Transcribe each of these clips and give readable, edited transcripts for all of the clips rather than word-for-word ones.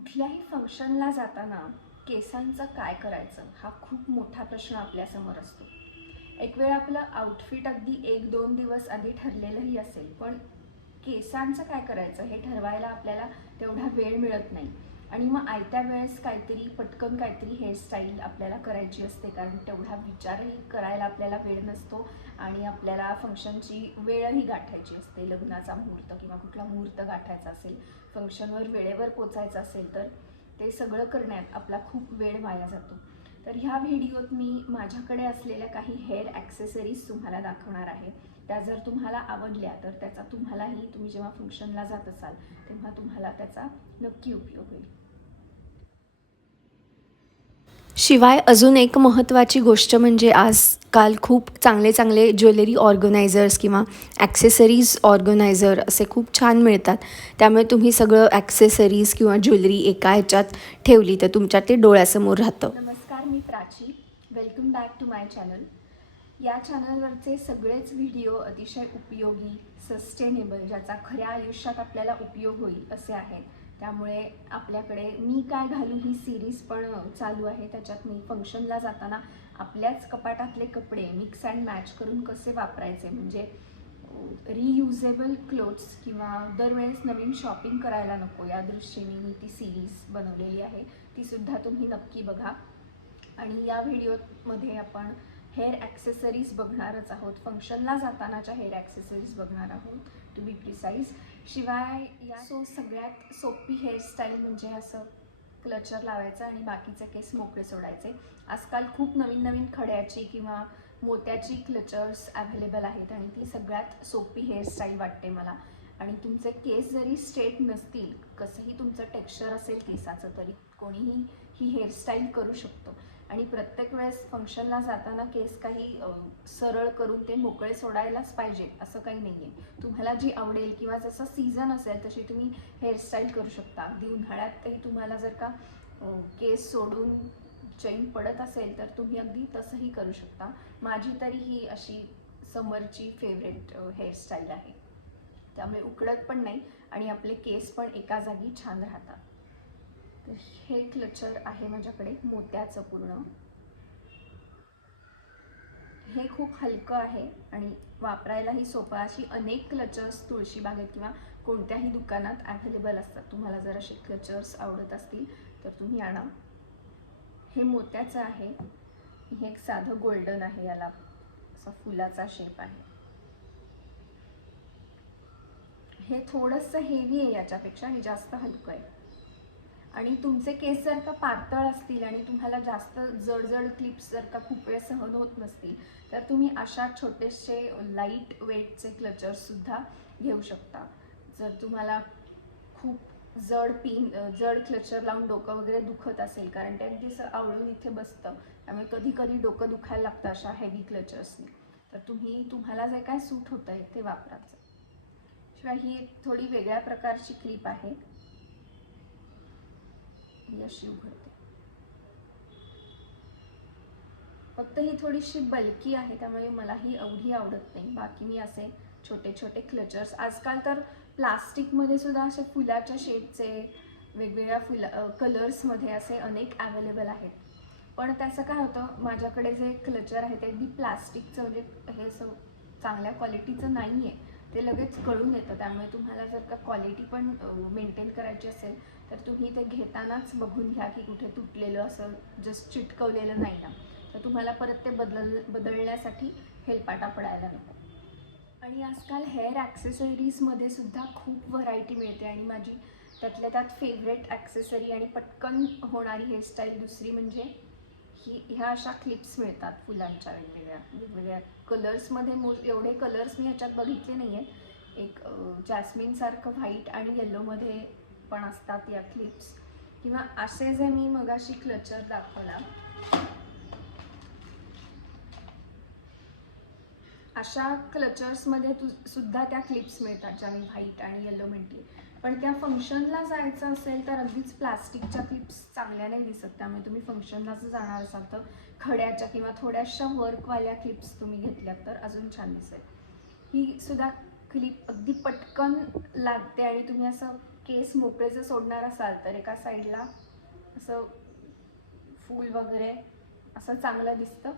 कुठल्याही फंक्शनला जाताना केसांचं काय करायचं हा खूप मोठा प्रश्न आपल्यासमोर असतो. एक वेळ आपलं आउटफिट अगदी 1-2 दिवस आधी ठरलेलंही असेल, पण केसांचं काय करायचं हे ठरवायला आपल्याला तेवढा वेळ मिळत नाही. आणि मग आयत्या वेळेस काहीतरी पटकन काहीतरी हेअरस्टाईल आपल्याला करायची असते, कारण तेवढा विचारही करायला आपल्याला वेळ नसतो आणि आपल्याला फंक्शनची वेळही गाठायची असते. लग्नाचा मुहूर्त किंवा कुठला मुहूर्त गाठायचा असेल, फंक्शनवर वेळेवर पोचायचं असेल, तर ते सगळं करण्यात आपला खूप वेळ वाया जातो. तर ह्या व्हिडिओत मी माझ्याकडे असलेल्या काही हेअर ॲक्सेसरीज तुम्हाला दाखवणार आहे. त्या जर तुम्हाला आवडल्या तर त्याचा तुम्हालाही, तुम्ही जेव्हा फंक्शनला जात असाल तेव्हा तुम्हाला त्याचा नक्की उपयोग होईल. शिवाय अजून एक महत्त्वाची गोष्ट म्हणजे आजकाल खूप चांगले चांगले ज्वेलरी ऑर्गनायझर्स किंवा ॲक्सेसरीज ऑर्गनायझर असे खूप छान मिळतात. त्यामुळे तुम्ही सगळं ॲक्सेसरीज किंवा ज्वेलरी एका ह्याच्यात ठेवली तर तुमच्या ते डोळ्यासमोर राहतं. नमस्कार, मी Prachi. Welcome back to my channel. या चॅनलवरचे सगळेच व्हिडिओ अतिशय उपयोगी, सस्टेनेबल, ज्याचा खऱ्या आयुष्यात आपल्याला उपयोग होईल असे आहेत. त्यामुळे आपल्याकडे मी काय घालू ही सिरीज पण चालू आहे. त्याच्यात मी फंक्शनला जाताना आपल्याच कपाटातले कपडे मिक्स अँड मॅच करून कसे वापरायचे, म्हणजे रियुजेबल क्लोथ्स किंवा दरवेळेस नवीन शॉपिंग करायला नको, या दृष्टीने मी ती सिरीज बनवलेली आहे. तीसुद्धा तुम्ही नक्की बघा. आणि या व्हिडिओमध्ये आपण हेअर ॲक्सेसरीज बघणारच आहोत. फंक्शनला जातानाच्या हेअर ॲक्सेसरीज बघणार आहोत, टू बी प्रिसाईज. शिवाय सगळ्यात सोपी हेअरस्टाईल म्हणजे असं क्लचर लावायचं आणि बाकीचे केस मोकळे सोडायचे. आजकाल खूप नवीन नवीन खड्याची किंवा मोत्याची क्लचर्स अवेलेबल आहेत आणि ती सगळ्यात सोपी हेअरस्टाईल वाटते मला. आणि तुमचे केस जरी स्ट्रेट नसतील, कसंही तुमचं टेक्स्चर असेल केसाचं, तरी कोणीही ही हेअरस्टाईल करू शकतो. आणि प्रत्येक वेळेस फंक्शनला जाताना केस काही सरळ करून ते मोकळे सोडायलाच पाहिजे असं काही नाही आहे. तुम्हाला जी आवडेल किंवा जसं सीझन असेल तशी तुम्ही हेअरस्टाईल करू शकता. अगदी उन्हाळ्यातही तुम्हाला जर का केस सोडून चैन पडत असेल तर तुम्ही अगदी तसंही करू शकता. माझी तरी ही अशी समरची फेवरेट हेअरस्टाईल आहे. त्यामुळे उकडत पण नाही आणि आपले केस पण एका जागी छान राहतात. तर हे क्लचर आहे माझ्याकडे मोत्याचं पूर्ण. हे खूप हलकं आहे आणि वापरायलाही सोपं. अशी अनेक क्लचर्स तुळशीबागेत किंवा कोणत्याही दुकानात अवेलेबल असतात. तुम्हाला जर असे क्लचर्स आवडत असतील तर तुम्ही आणा. हे मोत्याचं आहे. हे एक साधं गोल्डन आहे, याला असा फुलाचा शेप आहे. हे थोडंसं हेवी आहे याच्यापेक्षा, हे जास्त हलकं आहे. आणि तुमचे केस जर का पातळ असतील आणि तुम्हाला जास्त जड क्लिप्स जर का खूप वेळ सहन होत नसतील तर तुम्ही अशा छोटेसे लाईट वेटचे क्लचर्ससुद्धा घेऊ शकता. जर तुम्हाला खूप जड क्लचर लावून डोकं वगैरे दुखत असेल, कारण ते अगदी असं आवळून इथे बसतं, त्यामुळे कधी कधी डोकं दुखायला लागतं अशा हेवी क्लचर्सने, तर तुम्हाला जे काय सूट होतं आहे ते वापरायचं. शिवाय ही एक थोडी वेगळ्या प्रकारची क्लिप आहे, अशी उघडते. फक्त ही थोडीशी बल्की आहे त्यामुळे मला ही एवढी आवडत नाही. बाकी मी असे छोटे छोटे क्लचर्स, आजकाल तर प्लास्टिकमध्ये सुद्धा असे फुलाच्या शेपचे वेगवेगळ्या कलर्समध्ये असे अनेक अवेलेबल आहेत. पण त्याचं काय होतं, माझ्याकडे जे क्लचर आहे ते अगदी प्लास्टिकचं, म्हणजे हे असं चांगल्या क्वालिटीचं नाही आहे. ते लगेच कळून येतं. त्यामुळे तुम्हाला जर का क्वालिटी पण मेंटेन करायची असेल तर तुम्ही ते घेतानाच बघून घ्या की कुठे तुटलेलं असं जस्ट चिटकवलेलं नाही ना, तर तुम्हाला परत ते बदलण्यासाठी हेलपाटा पडायला नको. आणि आजकाल हेअर ॲक्सेसरीजमध्ये सुद्धा खूप व्हरायटी मिळते आणि माझी त्यातल्या त्यात फेवरेट ॲक्सेसरी आणि पटकन होणारी हेअरस्टाईल दुसरी म्हणजे ह्या अशा क्लिप्स मिळतात फुलांच्या वेगवेगळ्या कलर्समध्ये. एवढे कलर्स मी ह्याच्यात बघितले नाही आहेत. एक जॅस्मिनसारखं व्हाईट आणि येल्लोमध्ये पण असतात या क्लिप्स. किंवा असे जे मी मगाशी क्लचर दाखवला, अशा क्लचर्समध्ये सुद्धा त्या क्लिप्स मिळतात ज्या मी व्हाईट आणि येलो म्हटली. पण त्या फंक्शनला जायचं असेल तर अगदीच प्लास्टिकच्या क्लिप्स चांगल्या नाही दिसत. त्यामुळे तुम्ही फंक्शनला जर जाणार असाल तर खड्याच्या किंवा थोड्याशा वर्कवाल्या क्लिप्स तुम्ही घेतल्यात तर अजून छान दिसेल. ही सुद्धा क्लिप अगदी पटकन लागते आणि तुम्ही असं केस मोकळे जर सोडणार असाल तर एका साईडला असं फूल वगैरे असं चांगलं दिसतं,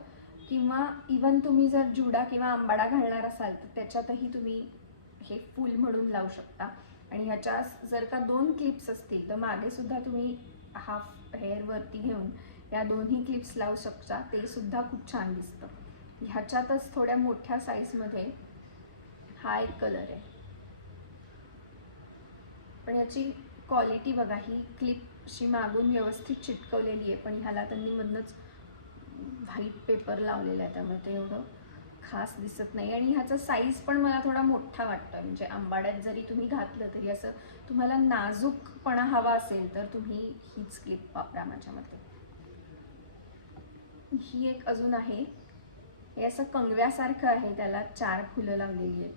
किंवा इवन तुम्ही जर जुडा किंवा आंबाडा घालणार असाल तर त्याच्यातही तुम्ही हे फूल म्हणून लावू शकता. आणि ह्याच्या जर का 2 क्लिप्स असतील तर मागे सुद्धा तुम्ही हाफ हेअर वरती घेऊन या दोन्ही क्लिप्स लावू शकता, ते सुद्धा खूप छान दिसतं. ह्याच्यातच थोड्या मोठ्या साईजमध्ये हा एक कलर आहे, पण याची क्वालिटी बघा, ही क्लिप अशी मागून व्यवस्थित चिटकवलेली आहे, पण ह्याला त्यांनी मधनंच व्हाईट पेपर लावलेला आहे त्यामुळे ते एवढं खास दिसत नाही. आणि ह्याचा साईज पण मला थोडा मोठा वाटतोय, म्हणजे आंबाड्यात जरी तुम्ही घातलं तरी असं तुम्हाला नाजूकपणा हवा असेल तर तुम्ही हीच क्लिप वापरा माझ्या मते. ही एक अजून आहे, हे असं कंगव्यासारखं आहे, त्याला 4 फुलं लावलेली आहेत.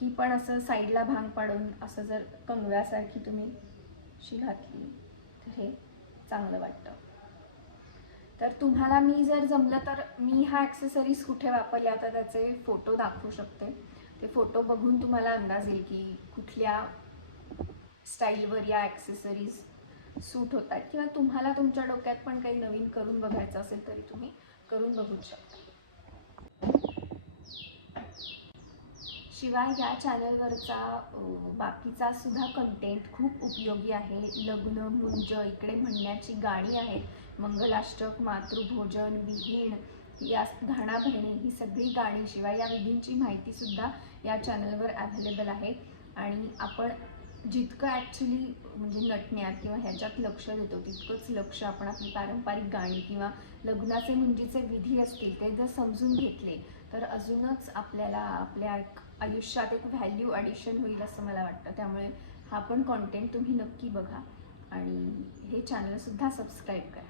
ही पण असं साईडला भांग पाडून असं जर कंगव्यासारखी तुम्ही अशी घातली तर हे चांगलं वाटतं. तर तुम्हाला मी जर जमलं तर मी ह्या ॲक्सेसरीज कुठे वापरल्या तर त्याचे फोटो दाखवू शकते. ते फोटो बघून तुम्हाला अंदाज येईल की कुठल्या स्टाईलवर या ॲक्सेसरीज सूट होतात, किंवा तुम्हाला तुमच्या डोक्यात पण काही नवीन करून बघायचं असेल तरी तुम्ही करून बघू शकता. शिवाय या चॅनलवरचा बाकीचा सुद्धा कंटेंट खूप उपयोगी आहे. लग्न, मुंज, इकडे म्हणण्याची गाणी आहेत, मंगलाष्टक, मातृभोजन, विहीण, या घाणा भरणे, ही सगळी गाणी, शिवाय या विधींची माहितीसुद्धा या चॅनलवर अवेलेबल आहे. आणि आपण जितकं ॲक्च्युली म्हणजे नटण्यात किंवा ह्याच्यात लक्ष देतो तितकंच लक्ष आपण आपली पारंपरिक गाणी किंवा लग्नाचे मुंजीचे विधी असतील ते जर समजून घेतले तर अजूनच आपल्याला आपल्या आयुष्यात एक व्हॅल्यू ॲडिशन होईल असं मला वाटतं. त्यामुळे हा पण कॉन्टेंट तुम्ही नक्की बघा आणि हे चॅनलसुद्धा सबस्क्राईब करा.